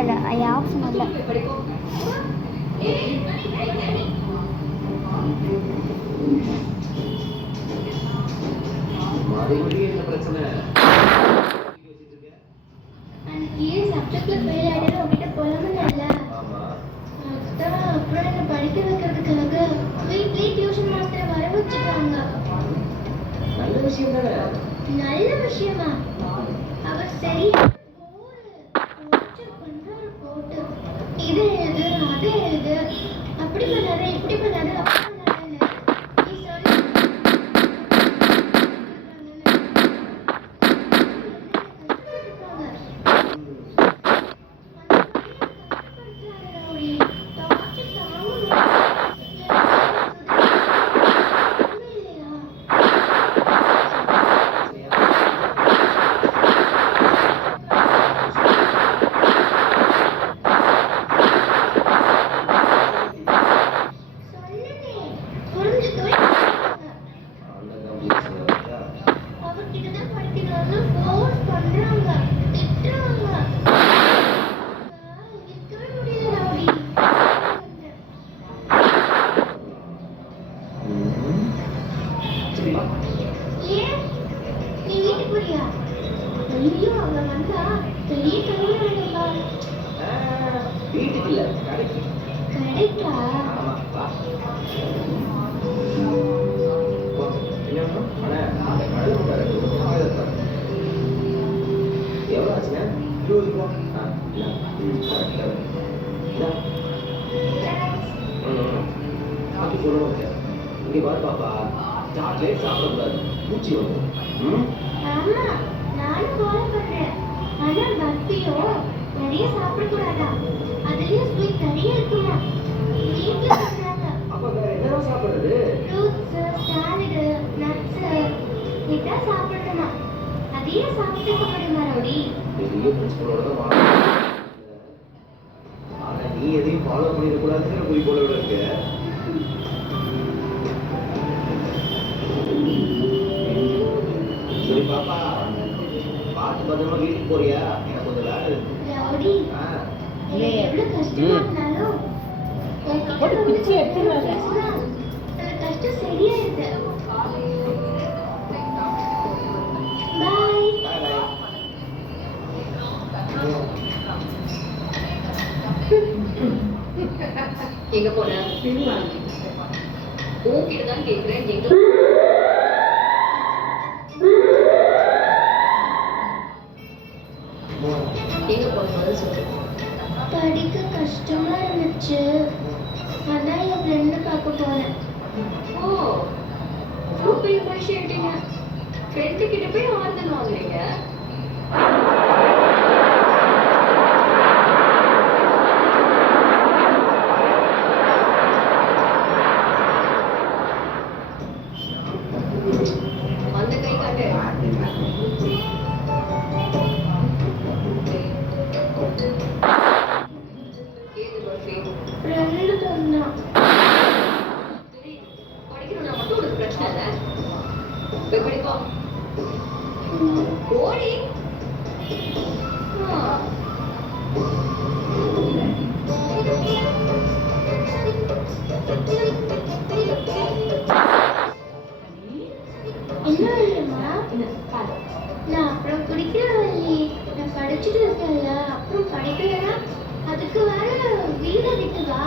இல்லை ஆப்ஷன் இல்லை. மறுபடியும் என்ன பிரச்சனை? அப்புறம் என்ன படிக்க வைக்கிறதுக்காக வீட்லயே டியூஷன் மாஸ்டர் வர வச்சுட்டாங்க. நல்ல விஷயம் தானே. நல்ல விஷயமா? அவர் சரியா பண்றாரு போட்டு இது எழுது அது எழுது அப்படி பண்ணாரு இப்படி பண்ணாரு அப்படி பண்ணாருன்னு நீ சொல்லு. வீட்டுக்கு இல்ல கடைக்கு. கடைக்கா? எவ்வளோ ஆச்சுங்க? 20 ரூபா. அது சொல்லணும். இங்கே பாரு பாப்பா, சாக்லேட் சாப்பிடக்கூடாது, பூச்சி வரும். ஆமா, நானும் ஃபாலோ பண்றேன். ஆனா பக்தியோ நிறைய சாப்பிடக்கூடாதா, அதுலயும் ஸ்வீட் நிறைய இருக்குமா. வீட்டுல சொல்றாங்க. அப்ப வேற என்னதான் சாப்பிடுறது? ஃப்ரூட்ஸ், சாலடு, நட்ஸ் இதான் சாப்பிடணுமா. அதையே சாப்பிட்டு முடியுமா ரவுடி? பெரிய பிரின்சிபலோட தான் வாங்க. ஆனா நீ எதையும் ஃபாலோ பண்ணிடக்கூடாதுங்கிற குறிக்கோளோட இருக்க. சரி பாப்பா, பார்த்து பத்திரமா வீட்டுக்கு போறியா? எனக்கு கொஞ்சம் வேலை இருக்கு. ரவுடி, எவ்வளவு கஷ்டமா இருந்தாலும் உன்கிட்ட பிச்சை எடுத்துருவாங்க. அந்த கஷ்டம் சரியா இருக்கு. பாய். எங்க போன? உன்கிட்ட தான் கேக்குறேன். எங்க போன சொல்லு. படிக்க கஷ்டமா இருந்துச்சு, அதான் என் ஃப்ரெண்டு பார்க்க போனேன். ஓ, ரொம்ப பெரிய மனுஷன் ஆயிட்டீங்க. ஃப்ரெண்டு கிட்ட போய் ஆறுதல் வாங்குறீங்க. அந்த கை காட்டு. ஃப்ரெண்டு சொன்னான். படிக்கணும்னா மட்டும் உனக்கு பிரச்சனை இல்லை. போய் படிப்போ. ஓடி. என்ன இல்லைம்மா, நான் அப்புறம் குடிக்கிறவள்ளி, நான் படிச்சுட்டு இருக்கேன்ல, அப்புறம் படிக்கலைன்னா அதுக்கு வேற வீடு அடிக்குதா?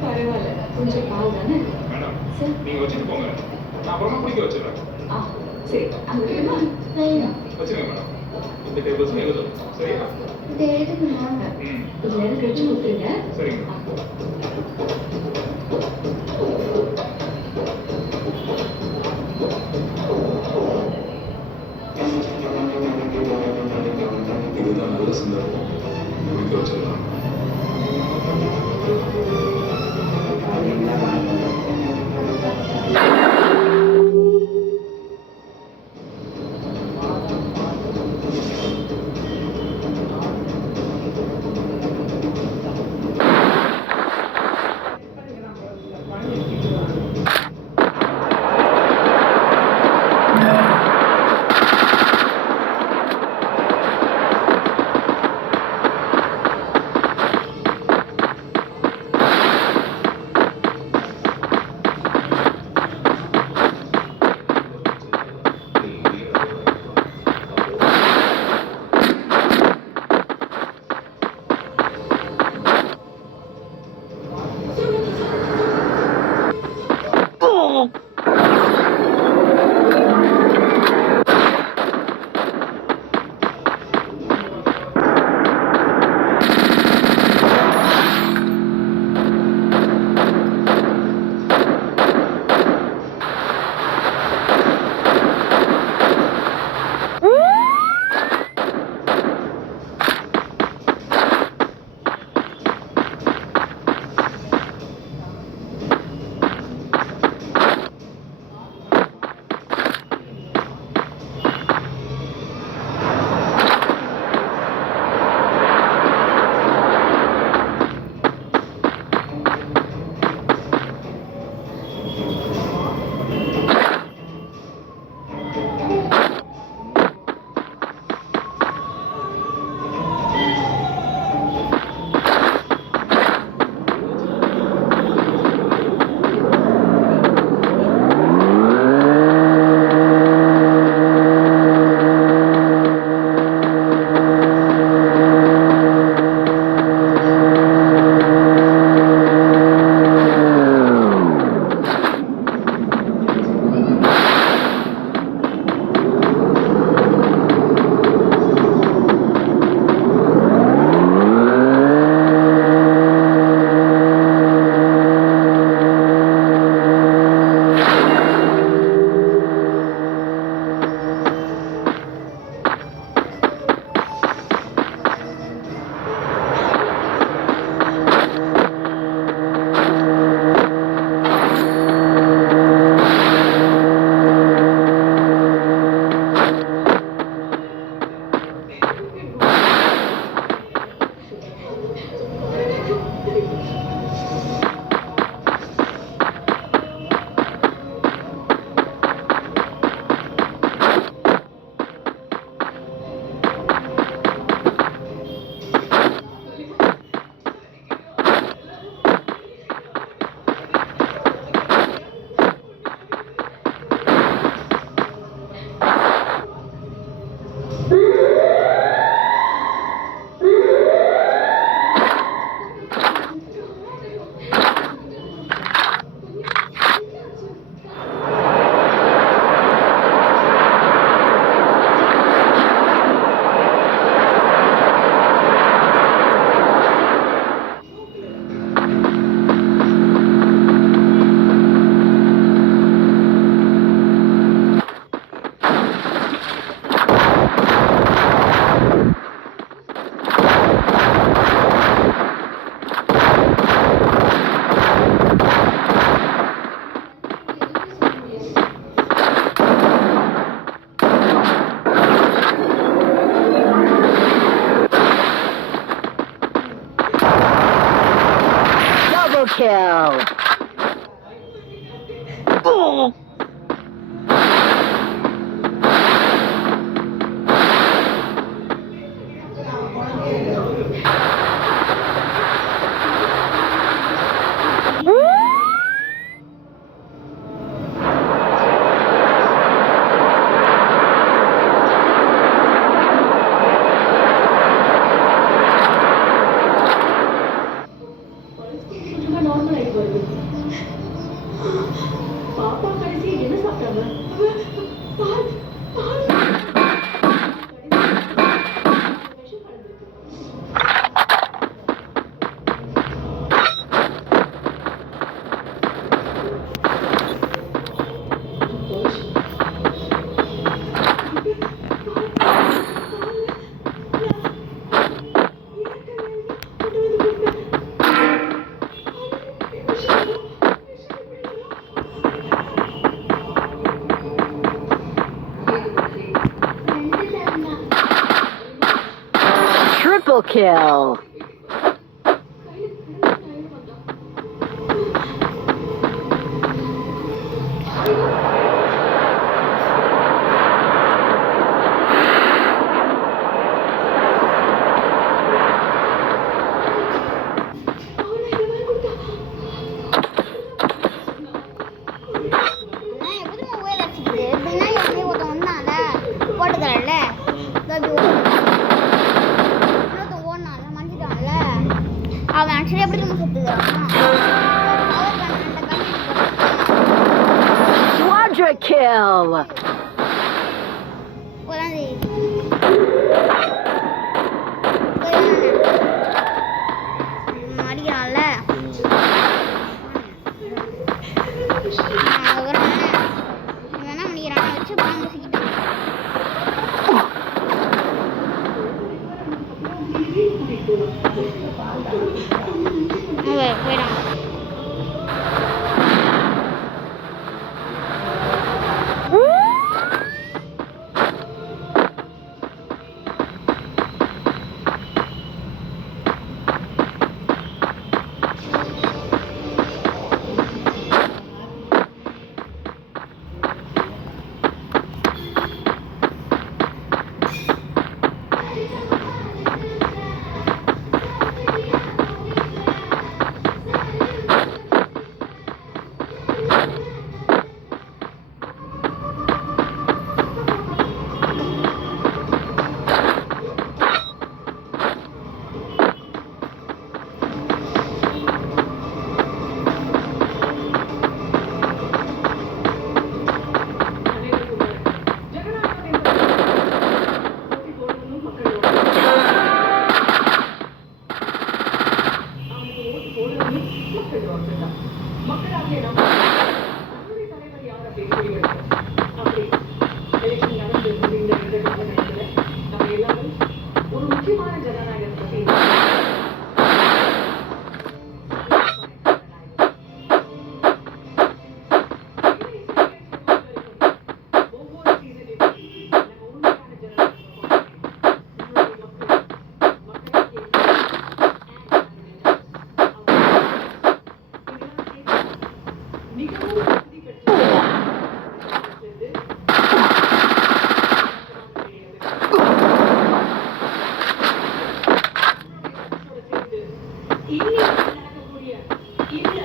பரவாயில்ல, கொஞ்சம் பாவம் தானே. மேடம், நீங்க வச்சுட்டு போங்க, நான் அப்புறமா குடிக்க வச்சிடுறேன். சரி, அங்க வேணுமா? வேணும். வச்சுருங்க மேடம். இந்த டேபிள்ஸும் எழுதணும், சரியா? இதை எழுதுக்குமா? இதுல எனக்கு வச்சு கொடுத்துருங்க. சரிங்க. இதுதான் நல்ல சந்தர்ப்பம், குடிக்க வச்சிடலாம். kill. Oh. நார்மல் ஆயிட்டு வருது. பாப்பா கடைசி என்ன சாப்பிட்டாங்க? பால் பால் விஷம் கலந்துருக்கு. Triple kill. அவன் ஆக்சுவலி எப்படி நம்ம சுத்துறான் Quadra kill. அடிக்கிறான்ல இவன் என்ன பண்ணிக்கிறான் வச்சு பாம்பு சிக்கிட்டான் போயிடான் மக்களாகிய நம்முடைய தலைவர் யார் அப்படின்னு அப்படி எலெக்ஷன் நடந்து முடிந்த இந்த காலகட்டத்தில் நம்ம எல்லாரும் ஒரு முக்கியமான ஜனநாயகத்தை பற்றி ஒவ்வொரு சீசனிலும் நம்ம உண்மையான ஜனநாயகம் மிகவும் உறுதி பெற்ற இனி நடக்கக்கூடிய இந்த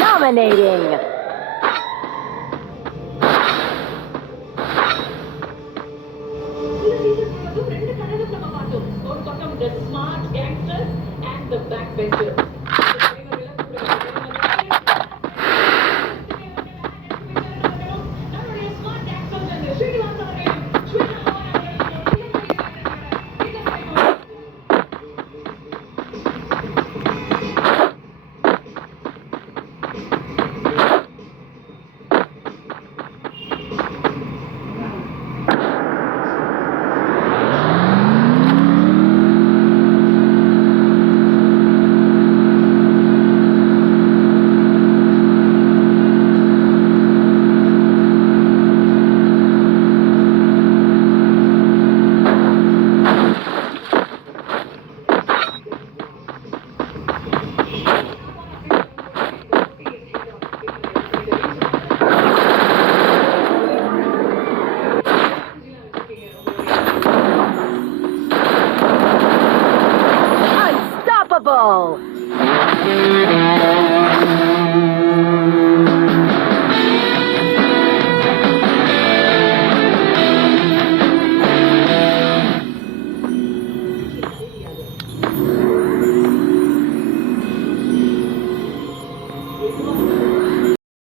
Dominating. ரெண்டு கணக்கு நம்ம பார்த்தோம். ஒரு பக்கம் the smart gangster and the backbencher. Unstoppable!